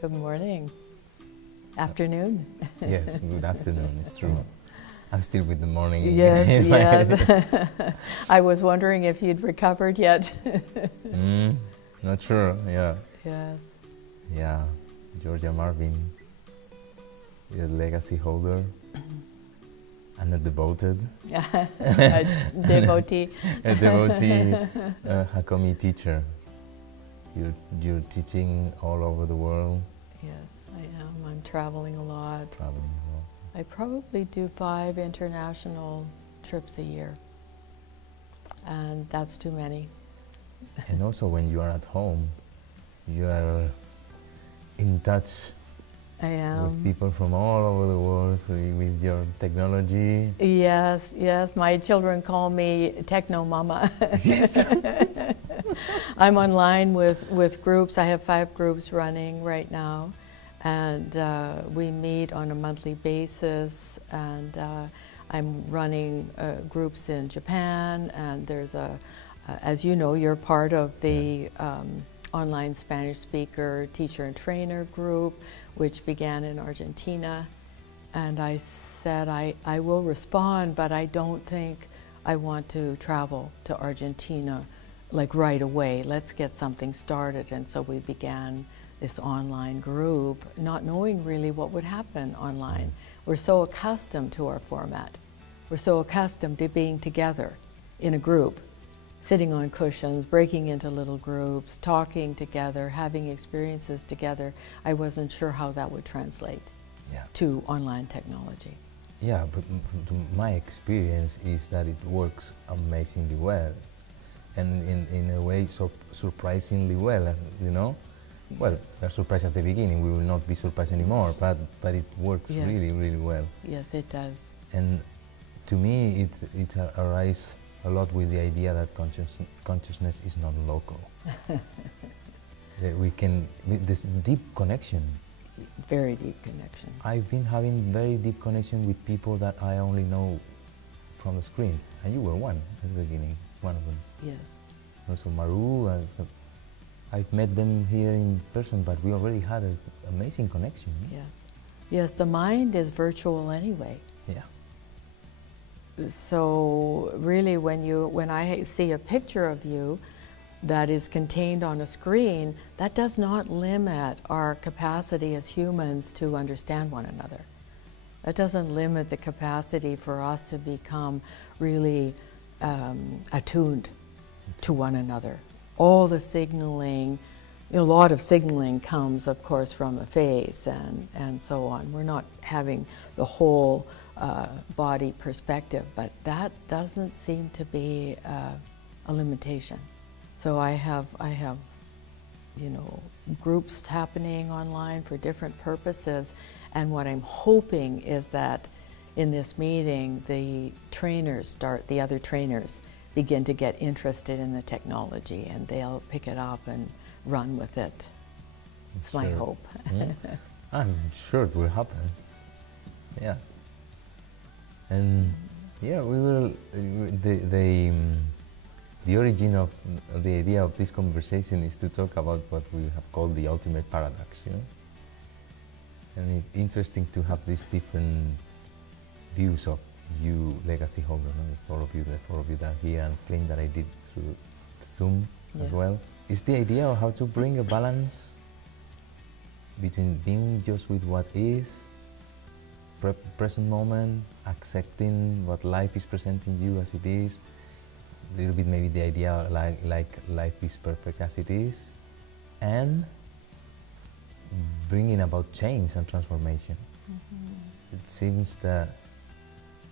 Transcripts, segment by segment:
Good morning. Afternoon. Yes, good afternoon, it's true. I'm still with the morning. Yes, yes. I was wondering if you'd recovered yet. Not sure, yeah. Yes. Yeah, Georgia Marvin, a legacy holder, and a devoted. A devotee. A devotee, Hakomi teacher. You're teaching all over the world. Yes, I am. I'm traveling a lot. Traveling a lot. I probably do 5 international trips a year, and that's too many. And also when you are at home, you are in touch with people from all over the world with your technology. Yes, yes. My children call me Techno Mama. Yes. I'm online with groups. I have 5 groups running right now, and we meet on a monthly basis, and I'm running groups in Japan, and there's as you know, you're part of the online Spanish speaker teacher and trainer group, which began in Argentina. And I said, I will respond, but I don't think I want to travel to Argentina like right away. Let's get something started. And so we began this online group, not knowing really what would happen online. We're so accustomed to our format. We're so accustomed to being together in a group, sitting on cushions, breaking into little groups, talking together, having experiences together. I wasn't sure how that would translate to online technology. Yeah, but my experience is that it works amazingly well, and in a way so surprisingly well, you know? Well, we're surprised at the beginning, we will not be surprised anymore, but it works really, really well. Yes, it does. And to me, it arises a lot with the idea that consciousness is not local. That we can, with this deep connection. Very deep connection. I've been having very deep connection with people that I only know from the screen. And you were one at the beginning, one of them. Yes. Also Maru, I've met them here in person, but we already had an amazing connection. Yes. Yes, the mind is virtual anyway. Yeah. So really when I see a picture of you that is contained on a screen, that does not limit our capacity as humans to understand one another. That doesn't limit the capacity for us to become really attuned to one another. All the signaling, a lot of signaling comes of course from the face and so on. We're not having the whole body perspective, but that doesn't seem to be a limitation. So I have, you know, groups happening online for different purposes, and what I'm hoping is that in this meeting, the other trainers begin to get interested in the technology, and they'll pick it up and run with it. It's my hope. I'm sure it will happen. Yeah. And yeah, we will. The origin of the idea of this conversation is to talk about what we have called the ultimate paradox, you know. And it's interesting to have these different views of you, legacy holder, the four of you that are here, and thing that I did through Zoom as well. Is the idea of how to bring a balance between being just with what is, present moment, accepting what life is presenting you as it is, a little bit maybe the idea like life is perfect as it is, and bringing about change and transformation. It seems that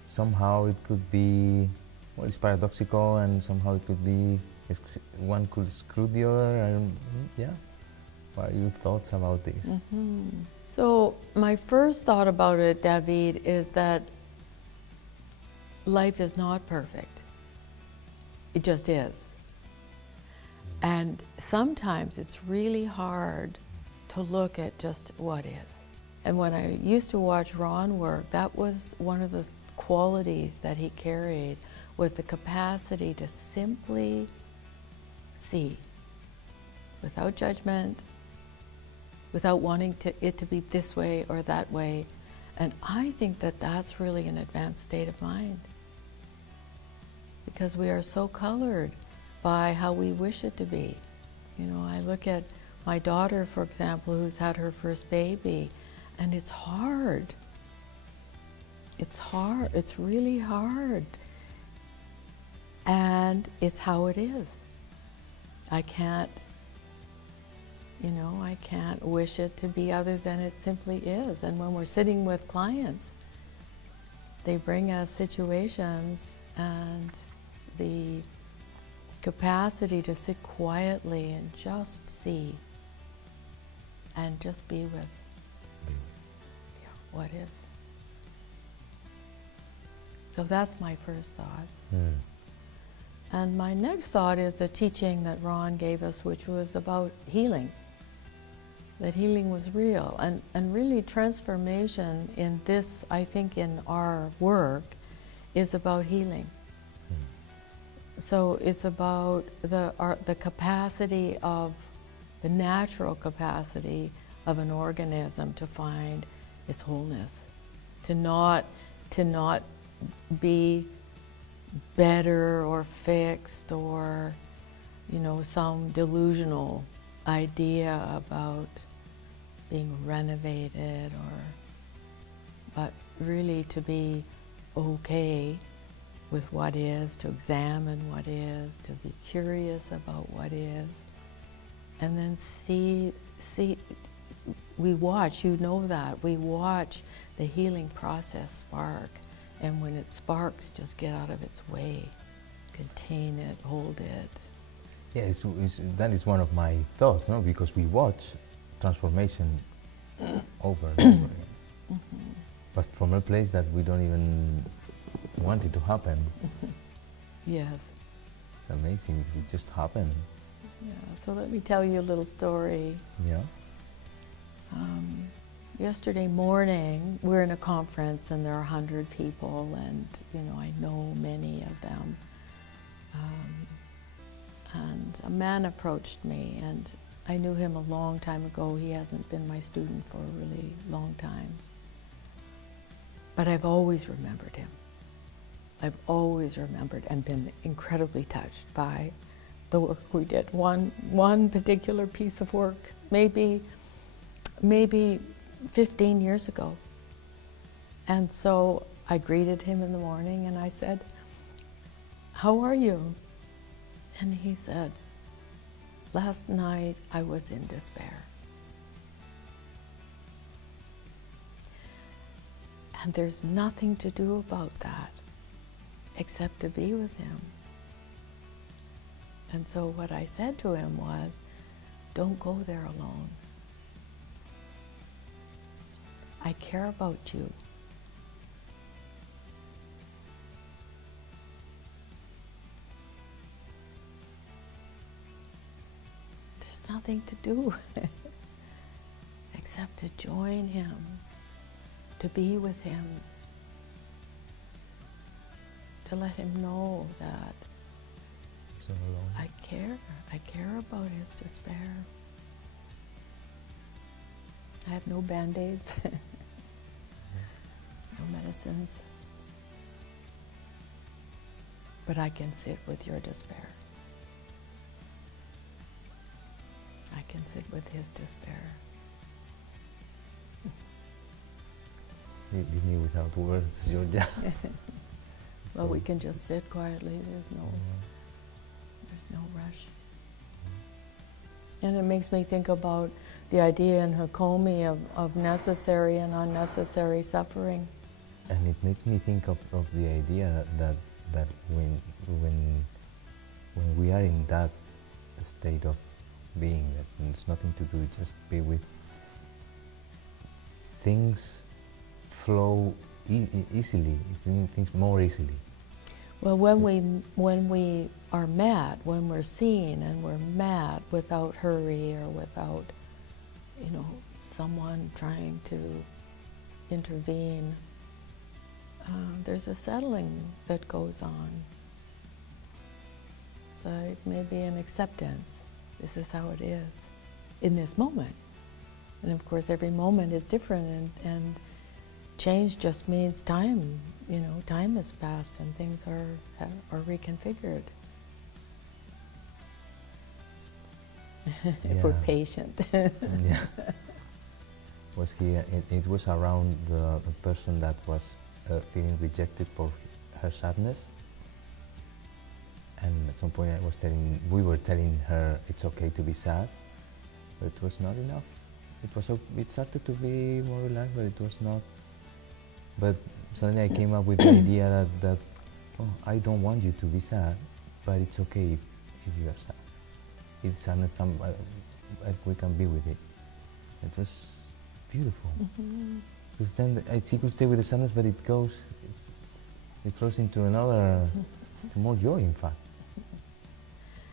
somehow it could be, well, it's paradoxical, and somehow it could be, one could exclude the other, and yeah. What are your thoughts about this? So my first thought about it, David, is that life is not perfect. It just is. And sometimes it's really hard to look at just what is. And when I used to watch Ron work, that was one of the qualities that he carried, was the capacity to simply see, without judgment, without wanting it to be this way or that way. And I think that that's really an advanced state of mind, because we are so colored by how we wish it to be. You know, I look at my daughter, for example, who's had her first baby, and it's hard. It's hard. It's really hard. And it's how it is. I can't, you know, I can't wish it to be other than it simply is. And when we're sitting with clients, they bring us situations, and the capacity to sit quietly and just see and just be with what is. So that's my first thought. And my next thought is the teaching that Ron gave us, which was about healing. That healing was real. And really transformation in this, I think, in our work, is about healing. So it's about the capacity of, the natural capacity of an organism to find its wholeness, to not be better or fixed or, you know, some delusional idea about being renovated, but really to be okay with what is, to examine what is, to be curious about what is, and then see, we watch, you know that, we watch the healing process spark, and when it sparks, just get out of its way, contain it, hold it. Yeah, that is one of my thoughts, no? Because we watch transformation over and over again. But from a place that we don't even want it to happen. Yes. It's amazing, it just happened. Yeah, so let me tell you a little story. Yeah. Yesterday morning, we're in a conference and there are 100 people, and you know, I know many of them. And a man approached me, and I knew him a long time ago. He hasn't been my student for a really long time. But I've always remembered him. I've always remembered and been incredibly touched by the work we did. One particular piece of work, maybe 15 years ago. And so I greeted him in the morning and I said, "How are you?" And he said, "Last night I was in despair." And there's nothing to do about that except to be with him. And so what I said to him was, don't go there alone. I care about you. There's nothing to do except to join him, to be with him, to let him know that So alone. I care about his despair. I have no band-aids, no medicines, but I can sit with your despair. I can sit with his despair. Leave me without words, Georgia. Well, we can just sit quietly. There's no rush. And it makes me think about the idea in Hakomi of necessary and unnecessary suffering. And it makes me think of the idea that when we are in that state of being, that there's nothing to do, just be with, things flow easily, things more easily. Well, when we are met, when we're seen and we're met without hurry or without, someone trying to intervene, there's a settling that goes on. So it may be an acceptance. This is how it is in this moment. And of course, every moment is different, and change just means time. You know, time has passed and things are reconfigured. If we're patient. Yeah. Was here? It was around the person that was feeling rejected for her sadness. And at some point, we were telling her it's okay to be sad, but it was not enough. It started to be more relaxed, but it was not. But suddenly I came up with the idea that oh, I don't want you to be sad, but it's okay if you are sad. If sadness comes, we can be with it. It was beautiful. Mm-hmm. Because then she could stay with the sadness, but it goes into another, to more joy, in fact.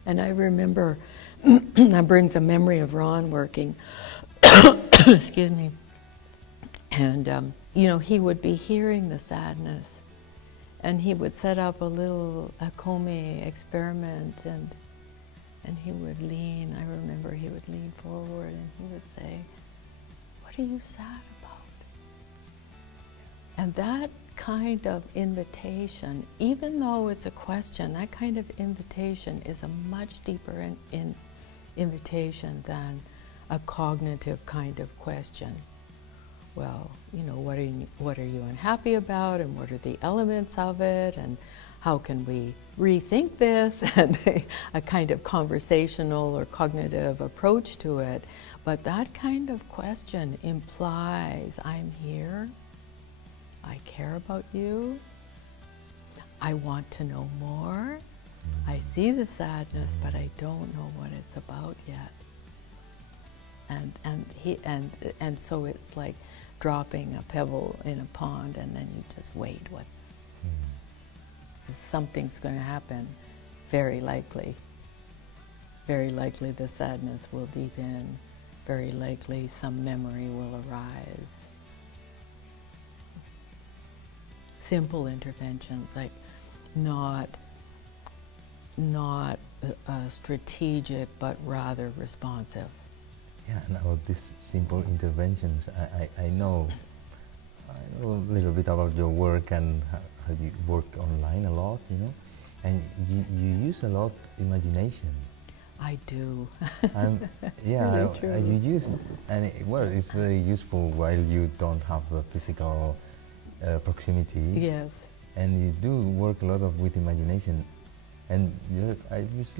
And I remember, I bring the memory of Ron working, excuse me, and you know, he would be hearing the sadness, and he would set up a little Hakomi experiment, and he would lean, I remember he would lean forward and he would say, "What are you sad about?" And that kind of invitation, even though it's a question, that kind of invitation is a much deeper invitation than a cognitive kind of question. Well, you know, what are you unhappy about, and what are the elements of it, and how can we rethink this, and a kind of conversational or cognitive approach to it. But that kind of question implies, I'm here, I care about you, I want to know more, I see the sadness, but I don't know what it's about yet. And so it's like dropping a pebble in a pond, and then you just wait. Something's going to happen. Very likely the sadness will deepen. Very likely some memory will arise. Simple interventions, like not strategic, but rather responsive. Yeah, and about these simple interventions, I know a little bit about your work and how you work online a lot, you know, and you use a lot imagination. I do. Yeah, really true. you use, and it's very useful while you don't have the physical proximity. Yes. And you do work a lot with imagination, and I just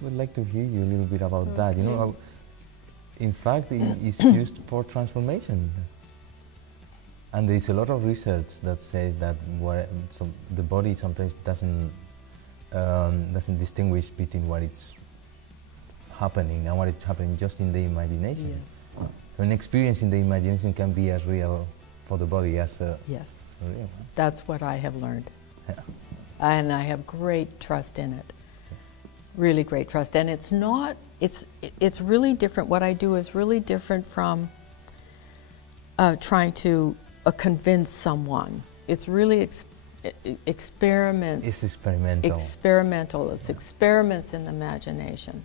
would like to hear you a little bit about that. You know, how, in fact, it's used for transformation. And there is a lot of research that says that the body sometimes doesn't distinguish between what is happening and what is happening just in the imagination. Yes. So an experience in the imagination can be as real for the body as yes. real. That's what I have learned. Yeah. And I have great trust in it. Really great trust. And it's not, it's really different. What I do is really different from trying to convince someone. It's really experiments. It's experimental. Experimental. It's experiments in the imagination.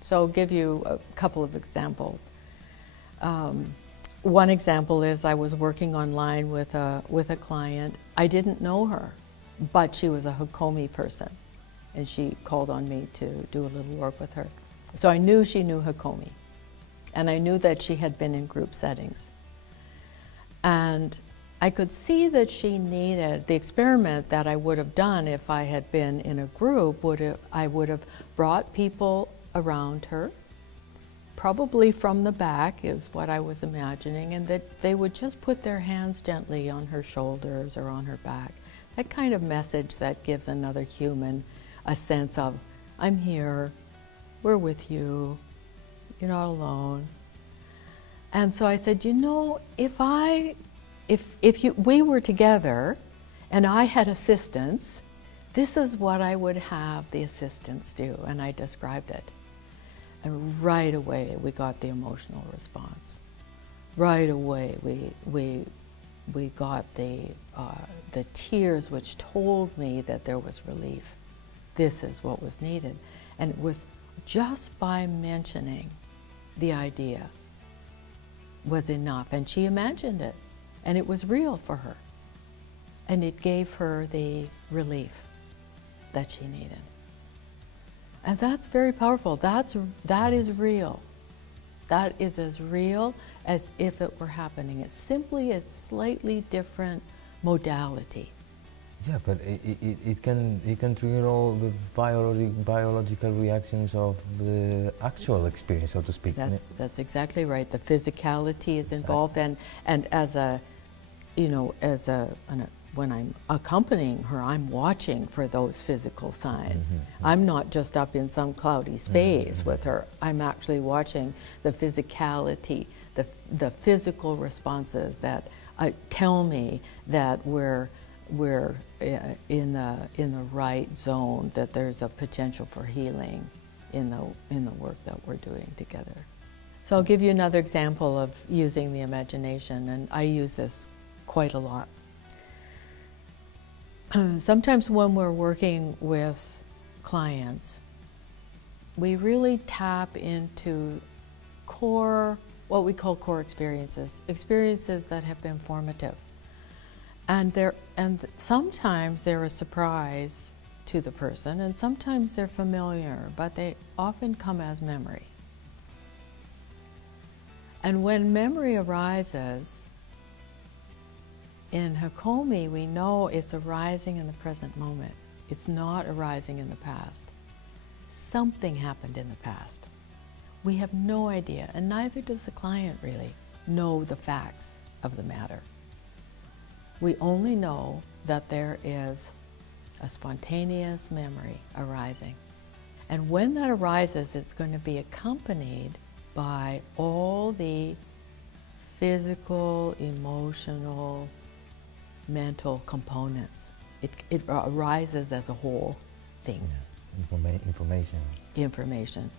So I'll give you a couple of examples. One example is I was working online with a client. I didn't know her, but she was a Hakomi person, and she called on me to do a little work with her. So I knew she knew Hakomi, and I knew that she had been in group settings. And I could see that she needed the experiment that I would have done if I had been in a group. I would have brought people around her, probably from the back is what I was imagining, and that they would just put their hands gently on her shoulders or on her back. That kind of message that gives another human a sense of, I'm here, we're with you, you're not alone. And so I said, you know, if we were together and I had assistants, this is what I would have the assistants do. And I described it. And right away we got the emotional response. Right away we got the tears which told me that there was relief. This is what was needed. And it was just by mentioning the idea was enough, and she imagined it, and it was real for her, and it gave her the relief that she needed. And that's very powerful. That is real. That is as real as if it were happening. It's simply a slightly different modality. Yeah, but it can trigger all the biological reactions of the actual experience, so to speak. That's exactly right. The physicality is involved, and as a, you know, when I'm accompanying her, I'm watching for those physical signs. I'm not just up in some cloudy space with her. I'm actually watching the physicality, the physical responses that tell me that we're in the right zone, that there's a potential for healing in the work that we're doing together. So I'll give you another example of using the imagination, and I use this quite a lot. Sometimes when we're working with clients, we really tap into what we call core experiences that have been formative. And sometimes they're a surprise to the person, and sometimes they're familiar, but they often come as memory. And when memory arises, in Hakomi, we know it's arising in the present moment. It's not arising in the past. Something happened in the past. We have no idea, and neither does the client really know the facts of the matter. We only know that there is a spontaneous memory arising. And when that arises, it's going to be accompanied by all the physical, emotional, mental components. It arises as a whole thing. Yeah. Information.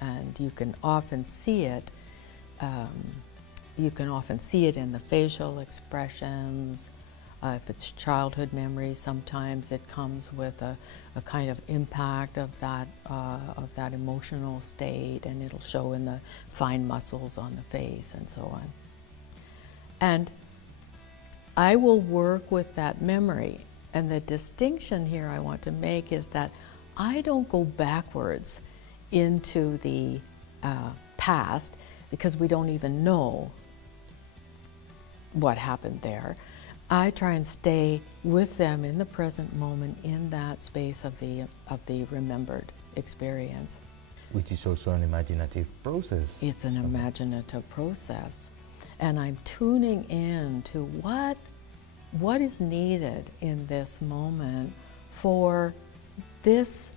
And you can often see it. You can often see it in the facial expressions. If it's childhood memory, sometimes it comes with a kind of impact of that emotional state, and it'll show in the fine muscles on the face and so on. And I will work with that memory, and the distinction here I want to make is that I don't go backwards into the past, because we don't even know what happened there. I try and stay with them in the present moment, in that space of the remembered experience. Which is also an imaginative process. It's an imaginative process. And I'm tuning in to what is needed in this moment for this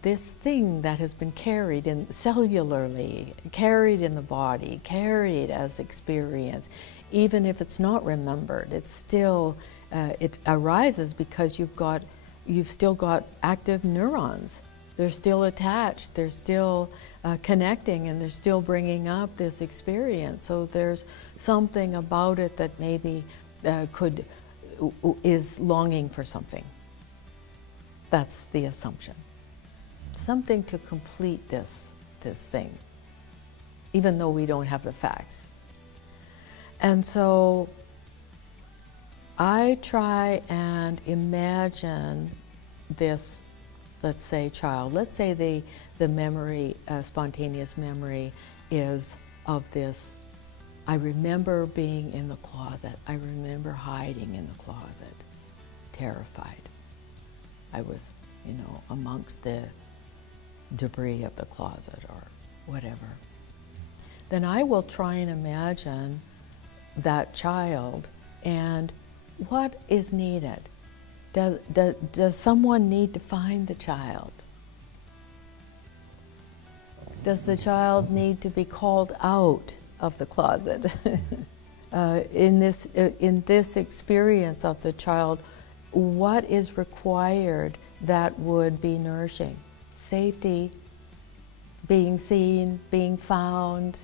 thing that has been carried in cellularly, carried in the body, carried as experience. Even if it's not remembered, it's still, it arises because you've still got active neurons. They're still attached, they're still connecting, and they're still bringing up this experience. So there's something about it that maybe is longing for something. That's the assumption. Something to complete this thing, even though we don't have the facts. And so I try and imagine this, let's say, child. Let's say the memory, spontaneous memory, is of this. I remember being in the closet. I remember hiding in the closet, terrified. I was, amongst the debris of the closet or whatever. Then I will try and imagine that child and what is needed. Does someone need to find the child? Does the child need to be called out of the closet? In this experience of the child, what is required that would be nourishing? Safety, being seen, being found,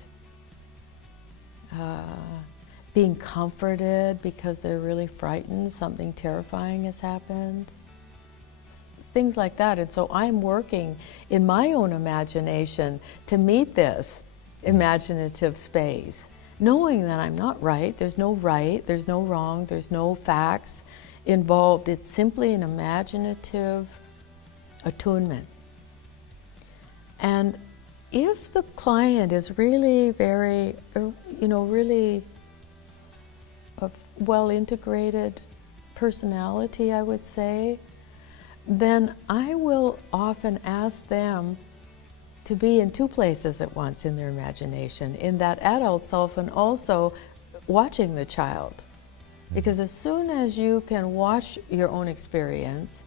being comforted because they're really frightened, something terrifying has happened, things like that. And so I'm working in my own imagination to meet this imaginative space knowing that I'm not right, there's no wrong, there's no facts involved. It's simply an imaginative attunement. And if the client is really very, really a well-integrated personality, I would say, then I will often ask them to be in two places at once in their imagination, in that adult self and also watching the child. Because as soon as you can watch your own experience,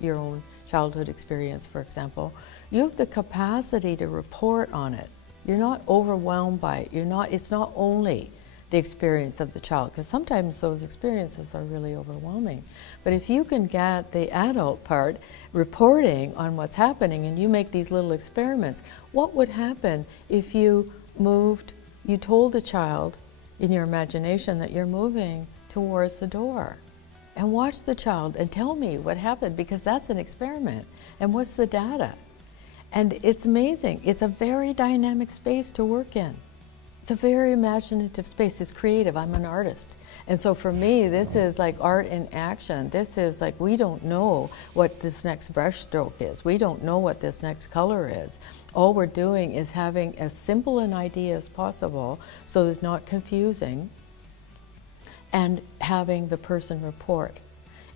your own childhood experience, for example, you have the capacity to report on it. You're not overwhelmed by it. It's not only the experience of the child, because sometimes those experiences are really overwhelming. But if you can get the adult part reporting on what's happening and you make these little experiments, what would happen if you told the child in your imagination that you're moving towards the door, and watch the child and tell me what happened, because that's an experiment. And what's the data? And it's amazing. It's a very dynamic space to work in. It's a very imaginative space. It's creative. I'm an artist. And so for me, this is like art in action. This is like, we don't know what this next brush stroke is. We don't know what this next color is. All we're doing is having as simple an idea as possible so it's not confusing, and having the person report.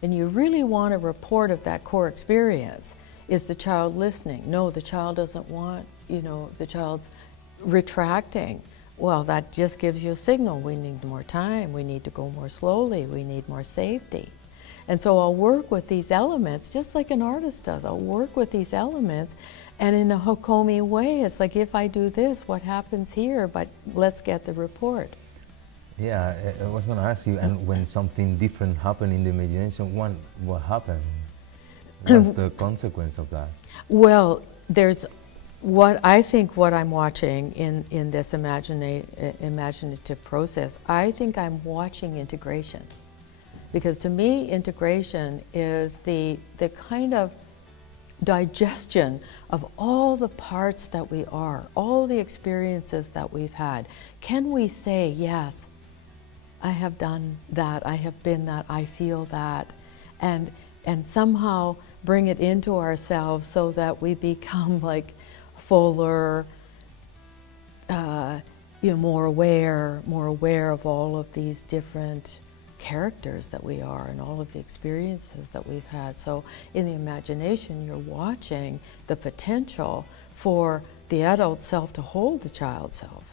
And you really want a report of that core experience. Is the child listening? No, the child doesn't want, the child's retracting. Well, that just gives you a signal. We need more time. We need to go more slowly. We need more safety. And so I'll work with these elements just like an artist does. I'll work with these elements, and in a Hakomi way, it's like, if I do this, what happens here? But let's get the report. Yeah, I was going to ask you, and when something different happened in the imagination, what happened? What's the consequence of that? Well, there's what I'm watching in this imaginative process. I think I'm watching integration, because to me, integration is the kind of digestion of all the parts that we are, all the experiences that we've had. Can we say, yes, I have done that, I have been that, I feel that, and somehow bring it into ourselves so that we become like fuller, more aware of all of these different characters that we are and all of the experiences that we've had. So in the imagination, you're watching the potential for the adult self to hold the child self,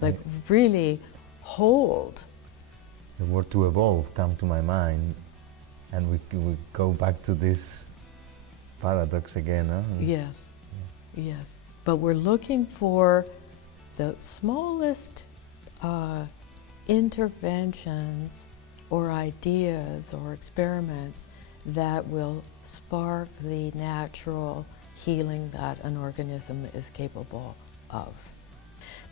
like really hold. The word to evolve come to my mind, and we go back to this paradox again, huh? Yes, yes. But we're looking for the smallest interventions or ideas or experiments that will spark the natural healing that an organism is capable of.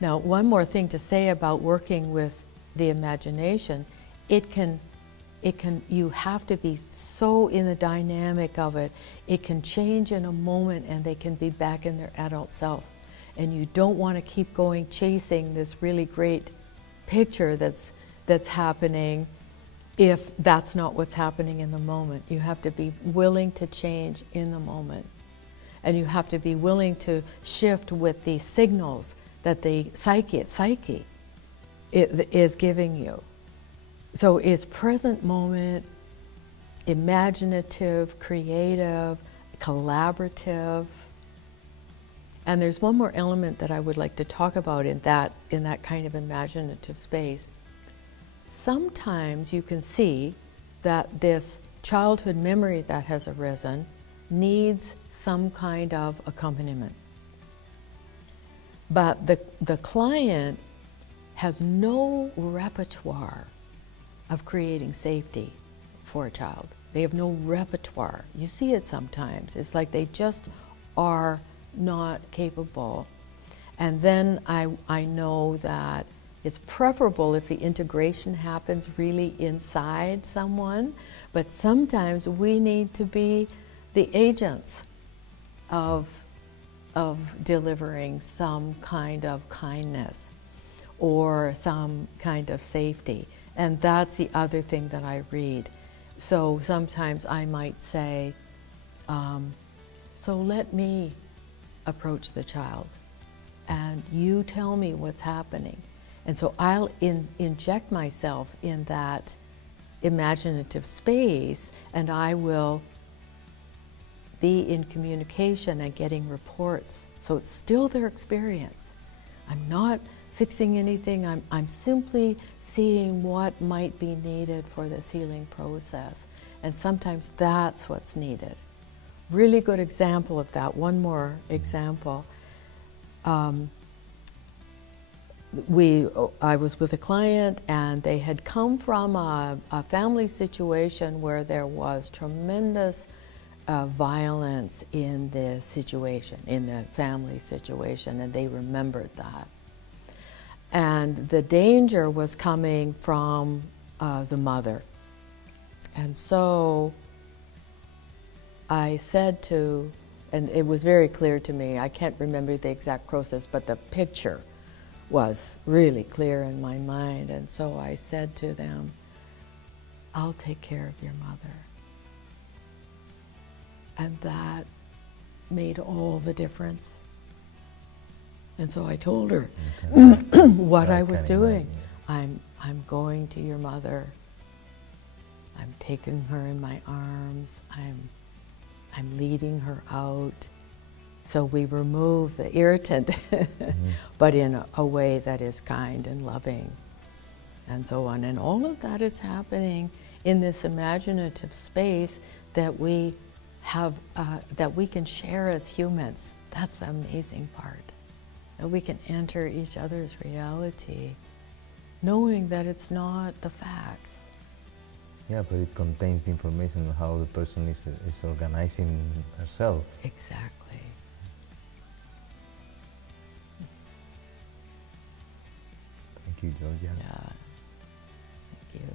Now, one more thing to say about working with the imagination, you have to be so in the dynamic of it. It can change in a moment and they can be back in their adult self. And you don't want to keep going chasing this really great picture that's happening if that's not what's happening in the moment. You have to be willing to change in the moment. And you have to be willing to shift with the signals that the psyche is giving you. So it's present moment, imaginative, creative, collaborative. And there's one more element that I would like to talk about in that kind of imaginative space. Sometimes you can see that this childhood memory that has arisen needs some kind of accompaniment. But the client has no repertoire of creating safety for a child. They have no repertoire. You see it sometimes. It's like they just are not capable. And then I know that it's preferable if the integration happens really inside someone, but sometimes we need to be the agents of delivering some kind of kindness or some kind of safety. And that's the other thing that I read. So sometimes I might say, so let me approach the child and you tell me what's happening. And so I'll inject myself in that imaginative space, and I will be in communication and getting reports. So it's still their experience. I'm not fixing anything, I'm simply seeing what might be needed for this healing process. And sometimes that's what's needed. Really good example of that. One more example. I was with a client, and they had come from a family situation where there was tremendous violence in the situation, in the family situation, and they remembered that. And the danger was coming from the mother. And so I said to, and it was very clear to me, I can't remember the exact process, but the picture was really clear in my mind. And so I said to them, I'll take care of your mother. And that made all the difference. And so I told her what I was doing. I'm going to your mother. I'm taking her in my arms. I'm leading her out. So we remove the irritant, but in a way that is kind and loving, and so on. And all of that is happening in this imaginative space that we have, that we can share as humans. That's the amazing part. That we can enter each other's reality, knowing that it's not the facts. Yeah, but it contains the information on how the person is organizing herself. Exactly. Thank you, Georgia. Yeah. Thank you.